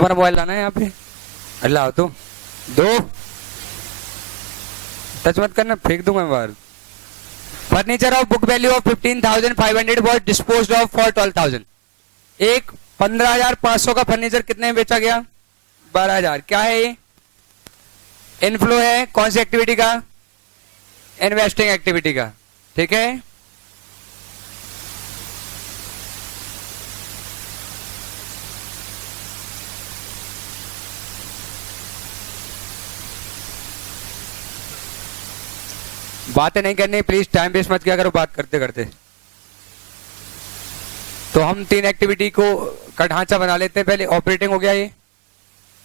तुम्हारा मोबाइल लाना है यहाँ पे? अल्लाह तो दो, टच मत करना, फेंक दूंगा मैं बाहर। Furniture of book value of 15,500 was disposed of for 12,000। एक 15,500 का फर्नीचर कितने में बेचा गया? 12,000। क्या है ये? इनफ्लो है कौन सी एक्टिविटी का? इन्वेस्टिंग एक्टिविटी का। ठीक है, बातें नहीं करनी प्लीज, टाइम वेस्ट मत किया करो बात करते करते। तो हम तीन एक्टिविटी को का ढांचा बना लेते हैं। पहले ऑपरेटिंग हो गया ये,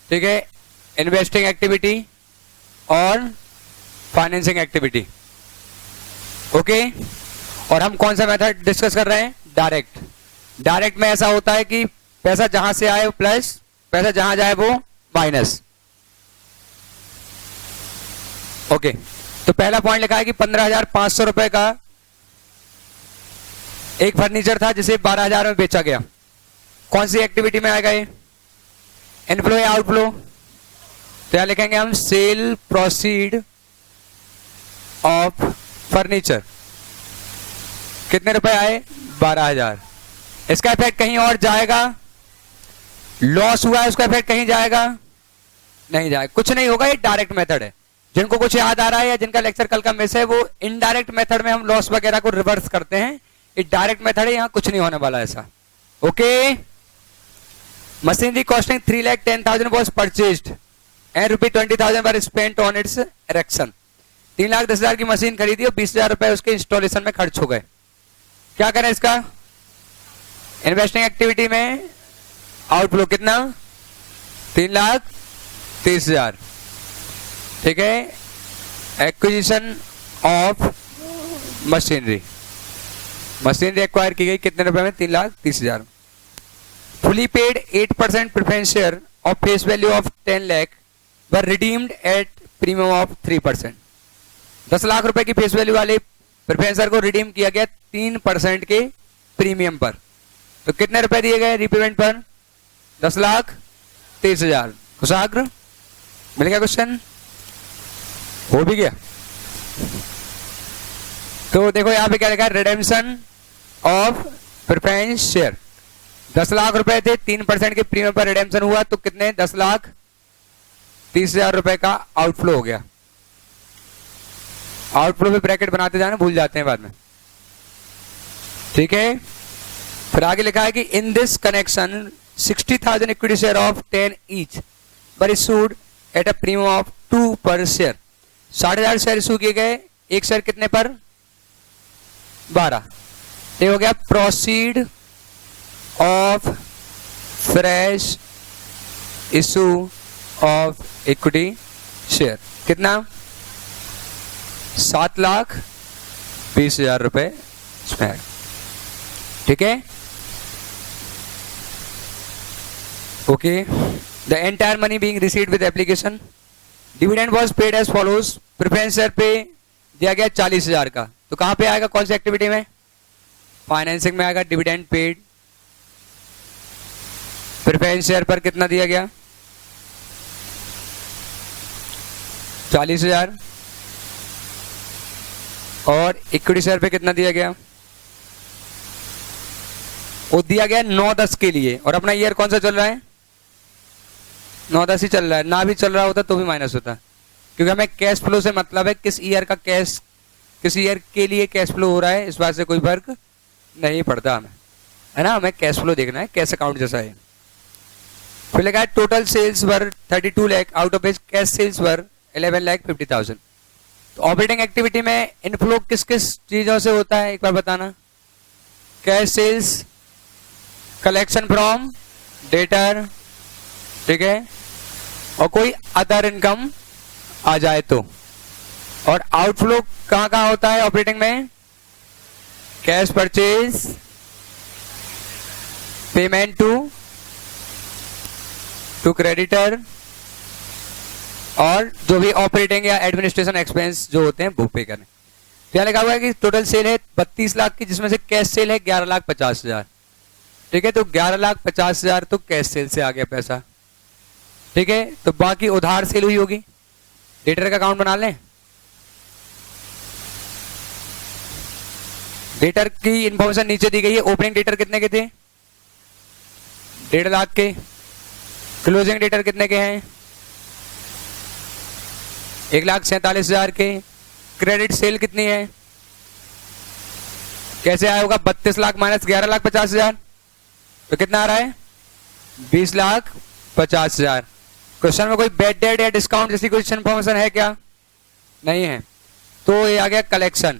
ठीक है, इन्वेस्टिंग एक्टिविटी और फाइनेंसिंग एक्टिविटी। ओके, और हम कौन सा मेथड डिस्कस कर रहे हैं? डायरेक्ट। डायरेक्ट में ऐसा होता है कि पैसा जहां से आए वो प्लस, पैसा जहां जाए वो माइनस। ओके, तो पहला पॉइंट लिखा है कि 15,500 रुपए का एक फर्नीचर था जिसे 12,000 में बेचा गया। कौन सी एक्टिविटी में आएगा ये? इनफ्लो या आउटफ्लो? तो यहां लिखेंगे हम सेल प्रोसीड ऑफ फर्नीचर। कितने रुपए आए? 12,000। इसका इफेक्ट कहीं और जाएगा? लॉस हुआ है उसका इफेक्ट कहीं जाएगा? नहीं जाएगा, कुछ नहीं होगा। ये डायरेक्ट मेथड है। जिनको कुछ याद आ रहा है या जिनका लेक्चर कल का मिस है, वो इनडायरेक्ट मेथड में हम लॉस वगैरह को रिवर्स करते हैं। ये डायरेक्ट मेथड है, यहां कुछ नहीं होने वाला ऐसा। Okay, machinery costing 3,10,000 was purchased and ₹20,000 were spent on it's erection. 3,10,000 की मशीन खरीदी और 20,000 रुपए उसके इंस्टॉलेशन में खर्च हो गए। क्या करें इसका? इन्वेस्टिंग एक्टिविटी में आउटफ्लो कितना? 3,30,000। ठीक है, acquisition of machinery, machinery acquire की गई कितने रुपए में? 3,30,000। Fully paid 8% preference share of face value of 10 lakh were redeemed at premium of 3%। 10 lakh रुपए की फेस वैल्यू वाले प्रेफरेंसर को रिडीम किया गया 3% के प्रीमियम पर। तो कितने रुपए दिए गए रीपेमेंट पर? 10,30,000। कुशाग्र मिल गया? क्वेश्चन हो भी गया? तो देखो यहां पे क्या लिखा है? Redemption of preference share. 10 lakh रुपए थे, 3% के प्रीमियम पर रिडेम्पशन हुआ, तो कितने? 10,30,000 रुपए का आउटफ्लो हो गया। आउटफ्लो पे ब्रैकेट बनाते जाना, भूल जाते हैं बाद में। ठीक है, फिर आगे लिखा है कि in this connection 60,000 equity share of 10 each were issued at a premium of 2 पर शेयर। 60,000 शेयर इशू किए गए, एक शेयर कितने पर? 12। ये हो गया proceed of fresh issue of equity share. कितना? 7,20,000 रुपए इसमें। ठीक है, okay. The entire money being received with application. Dividend was paid as follows. Preference share पे दिया गया 40,000 का, तो कहां पे आएगा? कौन सी एक्टिविटी में? फाइनेंसिंग में आएगा। डिविडेंड पेड, प्रेफरेंस शेयर पर कितना दिया गया? 40,000। और इक्विटी शेयर पे कितना दिया गया? वो दिया गया 9-10 के लिए। और अपना ईयर कौन सा चल रहा है? 9-10 ही चल रहा है। ना भी चल रहा होता तो भी माइनस होता, क्योंकि हमें कैश फ्लो से मतलब है किस ईयर का कैश, किस ईयर के लिए कैश फ्लो हो रहा है, इस बात से कोई फर्क नहीं पड़ता हमें, है ना। हमें कैश फ्लो देखना है, कैश अकाउंट जैसा है। फिर लगा total sales were 32 lakh, out of which cash sales were 11,50,000। तो ऑपरेटिंग एक्टिविटी में इनफ्लो किस किस चीजों से होता है एक बार बताना? Cash sales, collection from debtor, ठीक है, और कोई अदर इनकम आ जाए तो। और आउटफ्लो कहां कहां होता है ऑपरेटिंग में? Cash purchase, payment to creditor, और जो भी ऑपरेटिंग या एडमिनिस्ट्रेशन एक्सपेंस जो होते हैं वो पे करें। तो यहां लिखा हुआ है कि टोटल सेल है 32 लाख की, जिसमें से कैश सेल है 11,50,000। ठीक है, तो 11,50,000 तो कैश सेल से आ गया पैसा। ठीक है, तो बाकी उधार सेल हुई होगी। डेटर का अकाउंट बना लें। डेटर की इंफॉर्मेशन नीचे दी गई है। ओपनिंग डेटर कितने के थे? 1.5 लाख के। क्लोजिंग डेटर कितने के हैं? 1,47,000 के। क्रेडिट सेल कितनी है? कैसे आया होगा? 32 लाख माइनस 11,50,000, तो कितना आ रहा है? 20,50,000। क्वेश्चन में कोई बैड डेट या डिस्काउंट जैसी कोई इन्फॉर्मेशन है क्या? नहीं है, तो ये आ गया कलेक्शन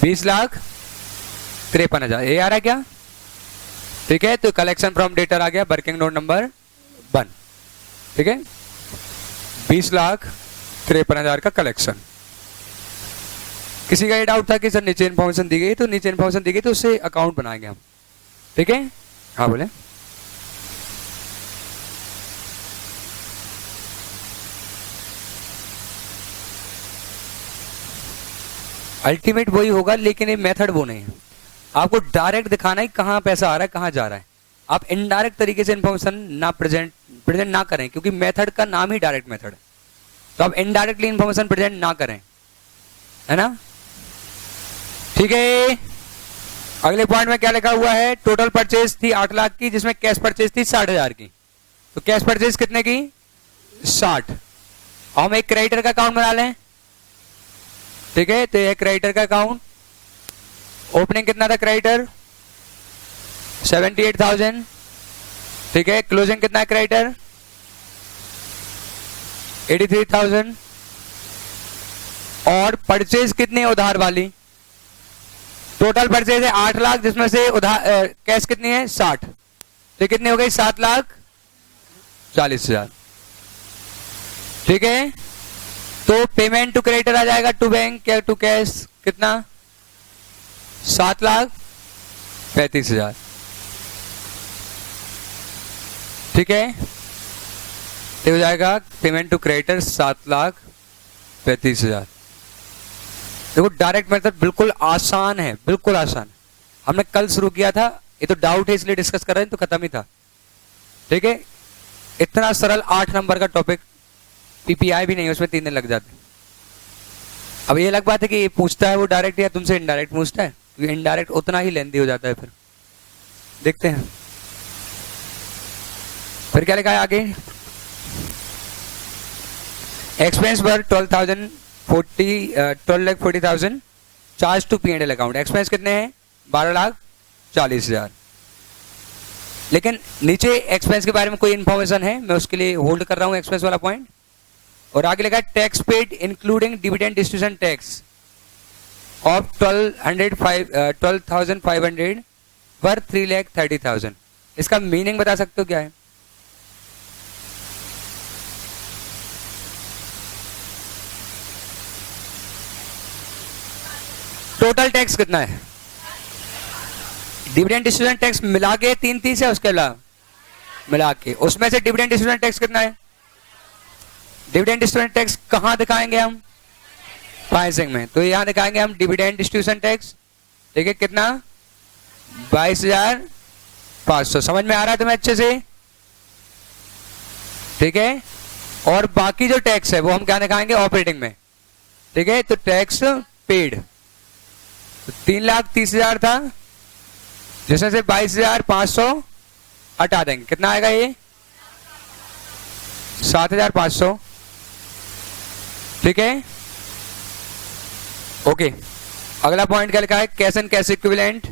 20,53,000। ये आ रहा है क्या? ठीक है, तो कलेक्शन फ्रॉम डेटर आ गया वर्किंग नोट नंबर 1। ठीक है, 20,53,000 का कलेक्शन। किसी का ये डाउट था कि सर नीचे इन्फॉर्मेशन दी गई, तो नीचे इन्फॉर्मेशन दी गई तो उससे अकाउंट बनाएंगे हम। ठीक है, हाँ बोले। अल्टीमेट वही होगा, लेकिन ये मेथड वो नहीं है। आपको डायरेक्ट दिखाना है कहाँ पैसा आ रहा है, कहाँ जा रहा है। आप इनडायरेक्ट तरीके से इन्फॉर्मेशन ना प्रेजेंट ना करें, क्योंकि मेथड का नाम ही डायरेक्ट मेथड है। तो आप इनडायरेक्टली इन्फॉर्मेशन प्रेजेंट ना करें, है ना? ठीक है, अगले पॉइंट में क्या लिखा हुआ है? टोटल परचेज थी 8 लाख की, जिसमें कैश परचेज थी 60,000 की। तो कैश परचेज कितने की? 60। और हम एक क्रेडिटर का अकाउंट बना लें। ठीक है, तो ये क्रेडिटर का अकाउंट। ओपनिंग कितना था क्रेडिटर? 78,000। ठीक है, क्लोजिंग कितना है क्रेडिटर? 83,000। और परचेज कितनी है उधार वाली? टोटल परचेज है 8 लाख, जिसमें से उधार कैश कितनी है? 60। तो कितनी हो गई? 7,40,000। ठीक है, तो पेमेंट टू क्रेडिटर आ जाएगा टू बैंक या टू कैश कितना? 7,35,000। ठीक है, तो हो जाएगा पेमेंट टू क्रेडिटर 7,35,000। देखो डायरेक्ट मेथड बिल्कुल आसान है, बिल्कुल आसान। हमने कल शुरू किया था, ये तो डाउट है इसलिए डिस्कस कर रहे हैं, तो खत्म ही था। ठीक है, इतना सरल 8 नंबर का टॉपिक, पीपीआई भी नहीं, उसमें 3 दिन लग जाते। अब ये अलग बात है कि ये पूछता है वो डायरेक्ट या तुमसे इनडायरेक्ट पूछता है, क्योंकि इनडायरेक्ट उतना ही लेंथी हो जाता है। फिर देखते हैं फिर क्या लिखा है आगे। एक्सपेंस पर 12,40,000 charge to P&L account. Expense कितने हैं? 12,40,000। लेकिन नीचे एक्सपेंस के बारे में कोई इंफॉर्मेशन है, मैं उसके लिए होल्ड कर रहा हूं एक्सपेंस वाला पॉइंट। और आगे लिखा है tax paid including dividend distribution tax of 12,500 पर 3,30,000। इसका मीनिंग बता सकते हो क्या है? टोटल टैक्स कितना है? डिविडेंड डिस्ट्रीब्यूशन टैक्स मिला के 330 है, उसके अलावा मिला के उसमें से डिविडेंड डिस्ट्रीब्यूशन टैक्स कितना है? डिविडेंड डिस्ट्रीब्यूशन टैक्स कहां दिखाएंगे हम? फाइनेंसिंग में। तो यहां दिखाएंगे हम डिविडेंड डिस्ट्रीब्यूशन टैक्स। देखिए कितना? 22,500। समझ में आ रहा है तुम्हें अच्छे से? ठीक है, और बाकी जो टैक्स है वो हम क्या दिखाएंगे? ऑपरेटिंग में। ठीक है, तो टैक्स पेड 3,30,000 था, जिसमें से 22,500 हटा देंगे, कितना आएगा? ये 7,500। ठीक है, ओके। अगला पॉइंट क्या लिखा है? कैश एंड कैश इक्विवेलेंट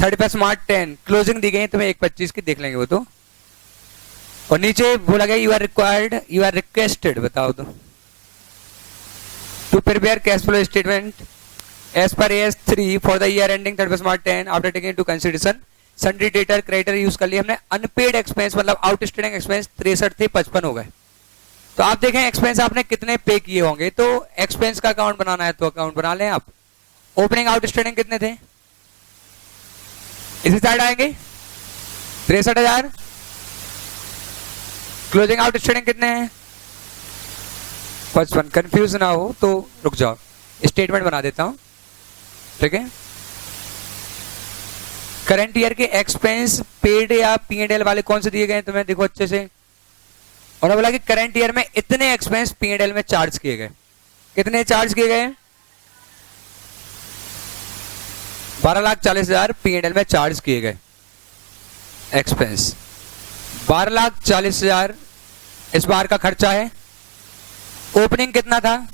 30 स्मार्ट 10। क्लोजिंग दी गई है तुम्हें 1/25 की, देख लेंगे वो तो। और नीचे बोला गया you are required, you are requested, बताओ तो, to prepare cash flow statement as per AS3 for the year ending 31 March 10 after taking into consideration sundry debtor creditor use कर लिया हमने। अनपेड एक्सपेंस मतलब आउटस्टैंडिंग एक्सपेंस 63 थे, 55 हो गए। तो आप देखें एक्सपेंस आपने कितने पे किए होंगे। तो एक्सपेंस का अकाउंट बनाना है तो अकाउंट बना लें आप। ओपनिंग आउटस्टैंडिंग कितने थे? इसी साइड आएंगे 63,000। क्लोजिंग आउटस्टैंडिंग कितने हैं? 55। कंफ्यूज ना हो तो रुक जाओ, स्टेटमेंट बना देता हूं। ठीक है, करंट ईयर के एक्सपेंस पेड या P&L वाले कौन से दिए गए तुम्हें, देखो अच्छे से। और बोला कि करंट ईयर में इतने एक्सपेंस P&L में चार्ज किए गए। कितने चार्ज किए गए? 12,40,000 P&L में चार्ज किए गए एक्सपेंस। 12,40,000 इस बार का खर्चा है। ओपनिंग कितना था?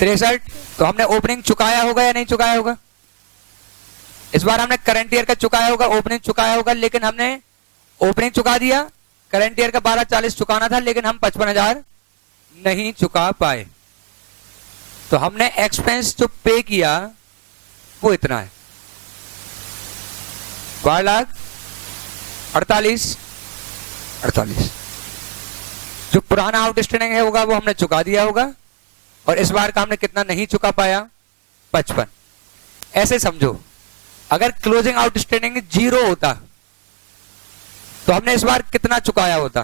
63। तो हमने ओपनिंग चुकाया होगा या नहीं चुकाया होगा? इस बार हमने करंट ईयर का चुकाया होगा, ओपनिंग चुकाया होगा, लेकिन हमने ओपनिंग चुका दिया। करंट ईयर का 12,40 चुकाना था, लेकिन हम 55,000 नहीं चुका पाए। तो हमने एक्सपेंस जो पे किया वो इतना है, 12,48,48। जो पुराना आउटस्टैंडिंग है होगा वो हमने चुका दिया होगा, और इस बार का हमने कितना नहीं चुका पाया? 55। ऐसे समझो, अगर क्लोजिंग आउटस्टैंडिंग 0 होता तो हमने इस बार कितना चुकाया होता?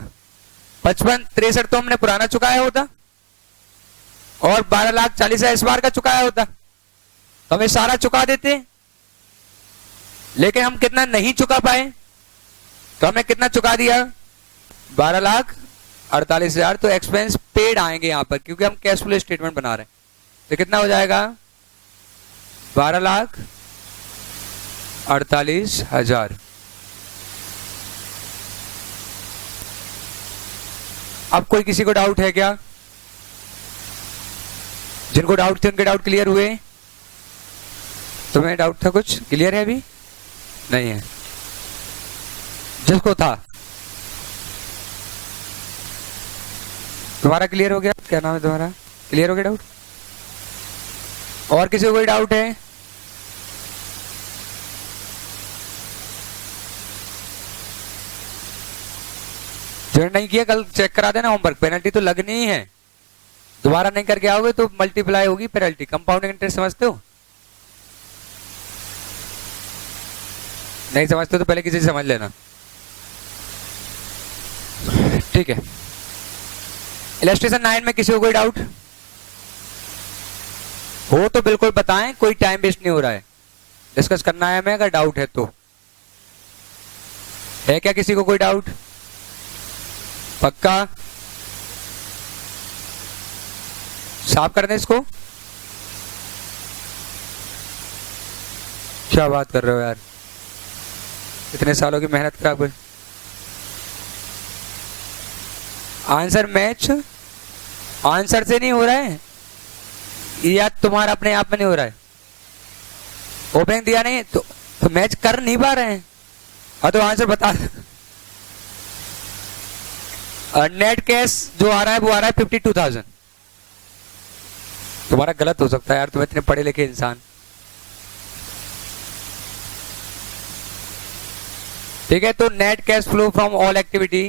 55। 63 तो हमने पुराना चुकाया होता, और 12,40,000 इस बार का चुकाया होता, तो हमें सारा चुका देते। लेकिन हम कितना नहीं चुका पाए, तो हमने कितना चुका दिया? 12,48,000। तो एक्सपेंस पेड आएंगे यहां पर, क्योंकि हम कैश फ्लो स्टेटमेंट बना रहे हैं। तो कितना हो जाएगा? 12,48,000। अब कोई किसी को डाउट है क्या? जिनको डाउट थे उनके डाउट क्लियर हुए? तुम्हें डाउट था कुछ? क्लियर है अभी? नहीं है? जिसको था तुम्हारा क्लियर हो गया? क्या नाम है तुम्हारा? क्लियर हो गया डाउट? और किसी को कोई डाउट है? जो नहीं किया कल चेक करा देना होमवर्क। पेनल्टी तो लगनी ही है, दोबारा नहीं करके आओगे तो मल्टीप्लाई होगी पेनल्टी। कंपाउंडिंग इंटरेस्ट समझते हो? नहीं समझते तो पहले किसी से समझ लेना, ठीक है। इलस्ट्रेशन 9 में किसी को कोई डाउट हो तो बिल्कुल बताएं, कोई टाइम वेस्ट नहीं हो रहा है, डिस्कस करना है हमें। अगर डाउट है तो है क्या किसी को कोई डाउट? पक्का? साफ कर दें इसको? क्या बात कर रहे हो यार, इतने सालों की मेहनत खराब हुई। आंसर मैच आंसर से नहीं हो रहा है, या तुम्हारा अपने आप में नहीं हो रहा है? ओपनिंग दिया नहीं तो मैच कर नहीं पा रहे हैं। हाँ तो आंसर बता। नेट कैश जो आ रहा है वो आ रहा है 52,000। तुम्हारा गलत हो सकता है यार, तुम इतने पढ़े लिखे इंसान। ठीक है, तो net cash flow from all activity,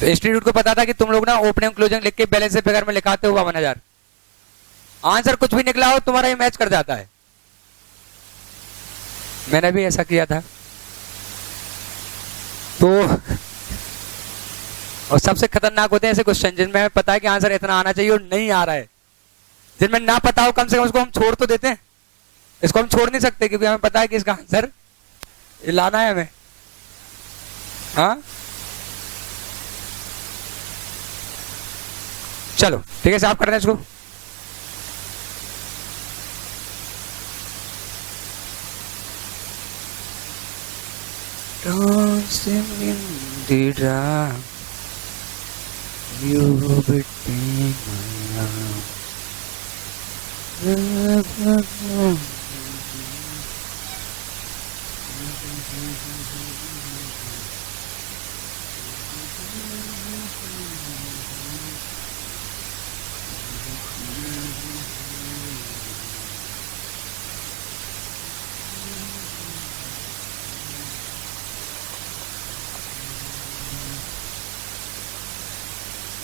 तो इंस्टीट्यूट को पता था कि तुम लोग ना ओपनिंग क्लोजिंग लिख के बैलेंस फिगर में लिखाते हो 52,000। आंसर कुछ भी निकला हो तुम्हारा ये मैच कर जाता है। मैंने भी ऐसा किया था। तो और सबसे खतरनाक होते हैं ऐसे क्वेश्चन जिनमें हमें पता है कि आंसर इतना आना चाहिए और नहीं आ रहा है। जिनमें ना पता हो कम से कम उसको हम छोड़ तो देते हैं। इसको हम छोड़ नहीं सकते क्योंकि हमें पता है कि इसका आंसर लाना है हमें। हाँ चलो ठीक है, साफ कर दें इसको। Dancing in the dark, you between my arms.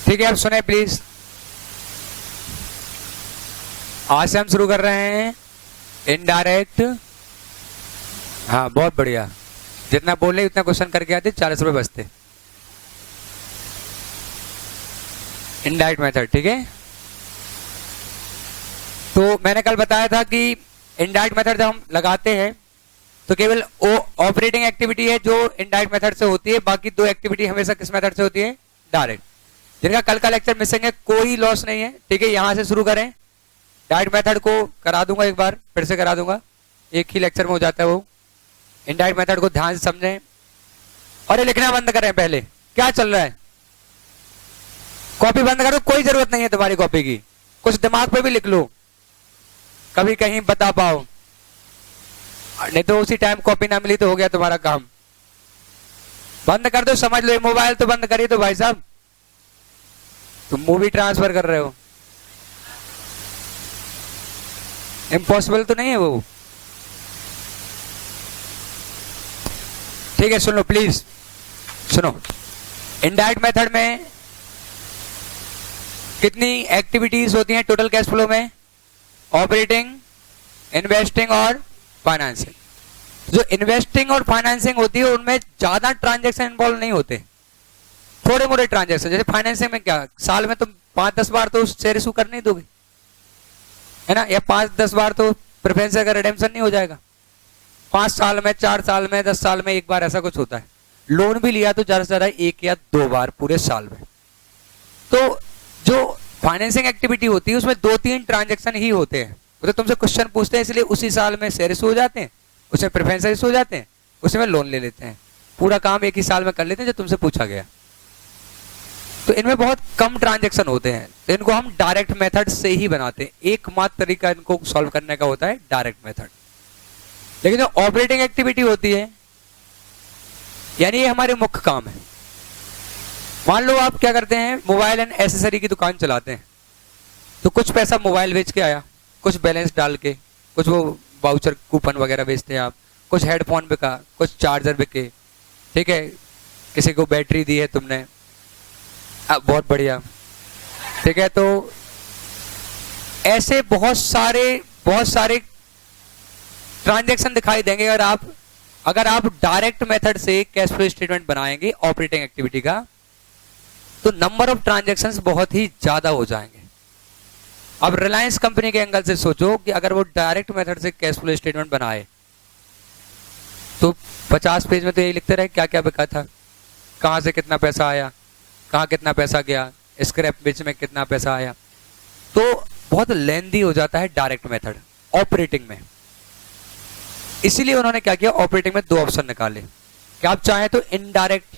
ठीक है, अब सुने प्लीज। आज से हम शुरू कर रहे हैं इनडायरेक्ट। हाँ बहुत बढ़िया, जितना बोले उतना क्वेश्चन करके आते 40 रुपए बचते। इनडायरेक्ट मेथड, ठीक है। तो मैंने कल बताया था कि इनडायरेक्ट मेथड जब हम लगाते हैं तो केवल ऑपरेटिंग एक्टिविटी है जो इनडायरेक्ट मेथड से होती है, बाकी दो एक्टिविटी हमेशा किस मेथड से होती है? डायरेक्ट। जिनका कल का लेक्चर मिसिंग है कोई लॉस नहीं है, ठीक है। यहां से शुरू करें, डायरेक्ट मेथड को करा दूंगा, एक बार फिर से करा दूंगा, एक ही लेक्चर में हो जाता है वो। इनडायरेक्ट मेथड को ध्यान से समझें और ये लिखना बंद करें। पहले क्या चल रहा है, कॉपी बंद करो, कोई जरूरत नहीं है तुम्हारी कॉपी की, कुछ दिमाग पे भी लिख लो, कभी कहीं बता पाओ, नहीं तो उसी टाइम कॉपी ना मिली तो हो गया तुम्हारा काम। बंद कर दो, समझ लो। मोबाइल तो बंद करिए तो भाई साहब, तुम मूवी ट्रांसफर कर रहे हो, इम्पॉसिबल तो नहीं है वो। ठीक है, सुन लो प्लीज, सुनो। इनडायरेक्ट मेथड में कितनी एक्टिविटीज होती हैं टोटल कैश फ्लो में? ऑपरेटिंग, इन्वेस्टिंग और फाइनेंसिंग। जो इन्वेस्टिंग और फाइनेंसिंग होती है उनमें ज्यादा ट्रांजैक्शन इन्वॉल्व नहीं होते, थोड़े मोड़े ट्रांजैक्शन। जैसे फाइनेंसिंग में क्या, साल में तुम 5-10 बार तो शेयर इशू कर नहीं दोगे, है ना, या 5-10 बार तो प्रेफरेंस का रिडेम्पशन नहीं हो जाएगा। 5 साल में, 4 साल में, 10 साल में एक बार ऐसा कुछ होता है। लोन भी लिया तो ज्यादा से ज्यादा 1 या 2 बार पूरे साल में। तो जो फाइनेंसिंग एक्टिविटी होती है उसमें 2-3 ट्रांजैक्शन ही होते हैं। तो तुमसे क्वेश्चन पूछते हैं, इसलिए उसी साल में शेयर इशू हो जाते हैं, उसमें प्रेफरेंस इशू हो जाते हैं, उसमें लोन ले लेते हैं, पूरा काम एक ही साल में कर लेते हैं जो तुमसे पूछा गया। तो इनमें बहुत कम ट्रांजैक्शन होते हैं, तो इनको हम डायरेक्ट मेथड से ही बनाते हैं। एकमात्र तरीका इनको सॉल्व करने का होता है डायरेक्ट मेथड। लेकिन जो ऑपरेटिंग एक्टिविटी होती है, यानी ये हमारे मुख्य काम है। मान लो आप क्या करते हैं, मोबाइल एंड एसेसरी की दुकान चलाते हैं, तो कुछ पैसा मोबाइल बेच के आया, कुछ बैलेंस डाल के, कुछ वो वाउचर कूपन वगैरह बेचते हैं आप, कुछ हेडफोन बिका, कुछ चार्जर बिके, ठीक है, किसी को बैटरी दी है तुमने, बहुत बढ़िया, ठीक है। तो ऐसे बहुत सारे ट्रांजैक्शन दिखाई देंगे। अगर आप डायरेक्ट मेथड से कैश फ्लो स्टेटमेंट बनाएंगे ऑपरेटिंग एक्टिविटी का, तो नंबर ऑफ ट्रांजैक्शंस बहुत ही ज्यादा हो जाएंगे। अब रिलायंस कंपनी के एंगल से सोचो कि अगर वो डायरेक्ट मेथड से कैश फ्लो स्टेटमेंट बनाए तो 50 पेज में तो यही लिखते रहे क्या क्या बिका था, कहां से कितना पैसा आया, कहां कितना पैसा गया, स्क्रैप बेच में कितना पैसा आया। तो बहुत लेंदी हो जाता है डायरेक्ट मेथड ऑपरेटिंग में। इसीलिए उन्होंने क्या किया, ऑपरेटिंग में 2 ऑप्शन निकाले कि आप चाहें तो इनडायरेक्ट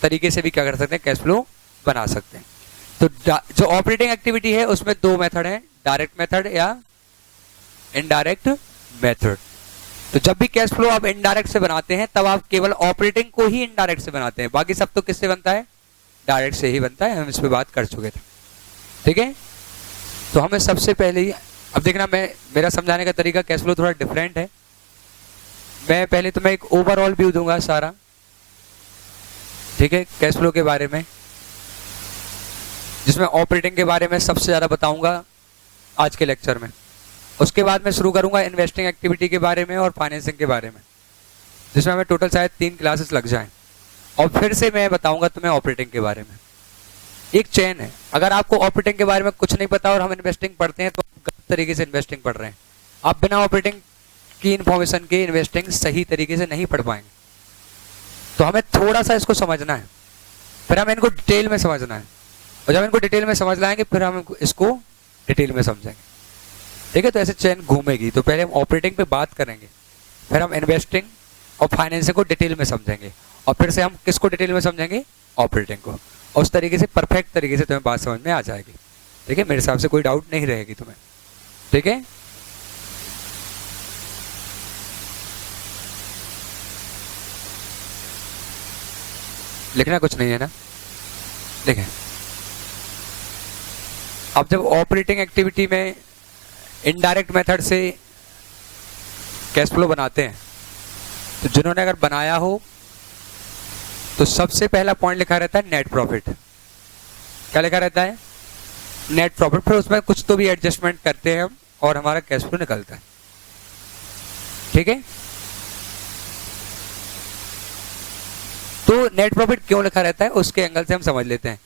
तरीके से भी क्या कर सकते हैं, कैश फ्लो बना सकते हैं। तो जो ऑपरेटिंग एक्टिविटी है उसमें 2 मेथड हैं, डायरेक्ट मेथड या इनडायरेक्ट मेथड। तो जब भी कैश फ्लो आप इनडायरेक्ट से बनाते हैं तब आप केवल ऑपरेटिंग को ही इनडायरेक्ट से बनाते हैं, बाकी सब तो किससे बनता है, डायरेक्ट से ही बनता है। हम इस पे बात कर चुके थे, ठीक है। तो हमें सबसे पहले ही अब देखना, मेरा समझाने का तरीका कैश फ्लो थोड़ा डिफरेंट है। मैं पहले तुम्हें एक ओवरऑल व्यू दूंगा सारा, ठीक है, कैश फ्लो के बारे में, जिसमें ऑपरेटिंग के बारे में सबसे ज्यादा बताऊंगा आज के लेक्चर में। उसके बाद मैं शुरू करूंगा इन्वेस्टिंग एक्टिविटी के बारे में और फाइनेंसिंग के बारे में, जिसमें हमें टोटल शायद 3 क्लासेस लग जाएं। और फिर से मैं बताऊंगा तुम्हें ऑपरेटिंग के बारे में। एक चेन है, अगर आपको ऑपरेटिंग के बारे में कुछ नहीं पता और हम इन्वेस्टिंग पढ़ते हैं तो गलत तरीके से इन्वेस्टिंग पढ़ रहे हैं। आप बिना ऑपरेटिंग की इन्फॉर्मेशन के इन्वेस्टिंग सही तरीके से नहीं पढ़ पाएंगे। तो हमें थोड़ा सा इसको समझना है, फिर हमें इनको डिटेल में समझना है, और जब इनको डिटेल में समझ लाएंगे फिर हम इसको डिटेल में समझेंगे, ठीक है। तो ऐसे चेन घूमेगी। तो पहले हम ऑपरेटिंग पे बात करेंगे, फिर हम इन्वेस्टिंग और फाइनेंसिंग को डिटेल में समझेंगे, और फिर से हम किसको डिटेल में समझेंगे, ऑपरेटिंग को। और उस तरीके से परफेक्ट तरीके से तुम्हें बात समझ में आ जाएगी, ठीक है। मेरे हिसाब से कोई डाउट नहीं रहेगी तुम्हें, ठीक है। लिखना कुछ नहीं है ना, देखें। अब जब ऑपरेटिंग एक्टिविटी में इनडायरेक्ट मेथड से कैश फ्लो बनाते हैं, तो जिन्होंने अगर बनाया हो तो सबसे पहला पॉइंट लिखा रहता है नेट प्रॉफिट। क्या लिखा रहता है, नेट प्रॉफिट। फिर उसमें कुछ तो भी एडजस्टमेंट करते हैं हम और हमारा कैश फ्लो निकलता है, ठीक है। तो नेट प्रॉफिट क्यों लिखा रहता है उसके एंगल से हम समझ लेते हैं।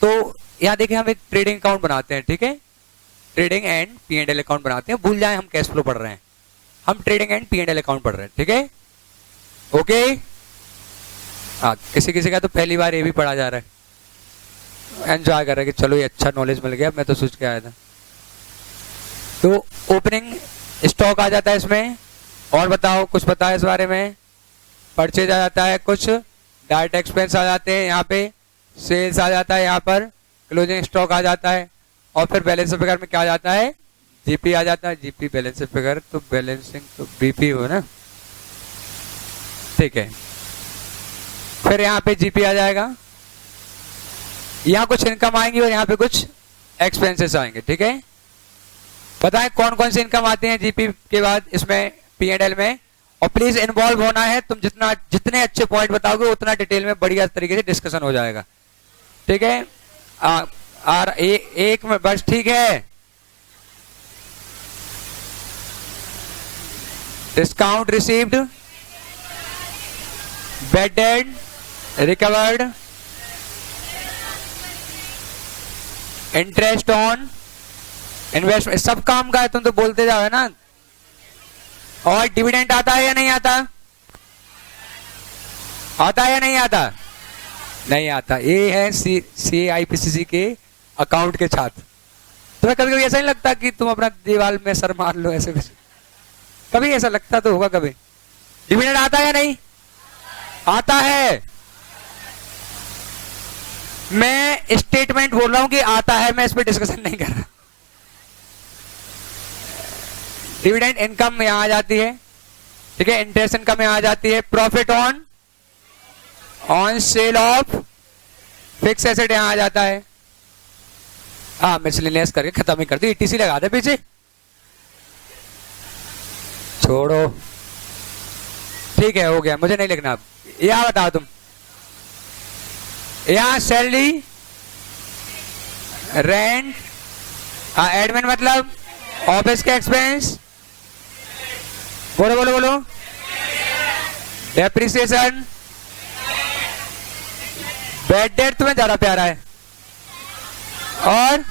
तो यहाँ देखिए, हम एक ट्रेडिंग अकाउंट बनाते हैं, ठीक है, ट्रेडिंग एंड P&L अकाउंट बनाते हैं। भूल जाए हम कैश फ्लो पढ़ रहे हैं, हम ट्रेडिंग एंड P&L अकाउंट पढ़ रहे हैं, ठीक है? ओके, किसी किसी का तो पहली बार ये भी पढ़ा जा रहा है, एंजॉय कर रहा है कि चलो ये अच्छा नॉलेज मिल गया, मैं तो सोच के आया था। तो ओपनिंग स्टॉक आ जाता है इसमें, और बताओ कुछ पता है इस बारे में? परचेज आ जाता है, कुछ डायरेक्ट एक्सपेंस आ जाते हैं यहाँ पे, सेल्स आ जाता है यहाँ पर, क्लोजिंग स्टॉक आ जाता है, और फिर बैलेंस फिगर में क्या आ जाता है? जीपी आ जाता है। जीपी बैलेंस फिगर, तो बैलेंसिंग तो बीपी हो ना, ठीक है। फिर यहाँ पे जीपी आ जाएगा, यहाँ कुछ इनकम आएंगी और यहाँ पे कुछ एक्सपेंसेस आएंगे, ठीक है? बताएं कौन कौन सी इनकम आती है जीपी के बाद इसमें P&L में, और प्लीज इन्वॉल्व होना है। तुम जितने अच्छे पॉइंट बताओगे उतना डिटेल में बढ़िया तरीके से डिस्कशन हो जाएगा, ठीक है? एक में बस, ठीक है? Discount received, bad debt recovered, interest on investment, सब काम का है, तुम तो बोलते जाओ, है ना? और डिविडेंड आता है या नहीं आता? आता है या नहीं आता? नहीं आता। ये है CIPCC के अकाउंट के छात्र। तुम्हें कभी कभी ऐसा नहीं लगता कि तुम अपना दीवार में सर मार लो ऐसे? कभी ऐसा लगता तो होगा कभी? डिविडेंड आता है या नहीं आता है? मैं स्टेटमेंट बोल रहा हूं कि आता है, मैं इस पर डिस्कशन नहीं कर रहा। डिविडेंड इनकम यहां आ जाती है, ठीक है? इंटरेस्ट इनकम यहां आ जाती है। Profit on sale of fix asset यहां आ जाता है। मिसलेनियस करके खत्म ही कर दी, ETC लगा दे पीछे, छोड़ो, ठीक है? हो गया, मुझे नहीं लिखना। अब यहां बताओ तुम, यहां सैलरी, रेंट, एडमिन मतलब ऑफिस के एक्सपेंस, बोलो बोलो बोलो, डेप्रिसिएशन, बैड डेट तुम्हें ज्यादा प्यारा है, और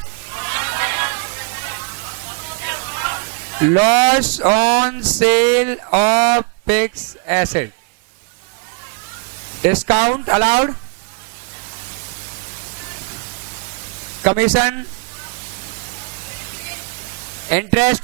loss on sale of fix asset, discount allowed, commission, interest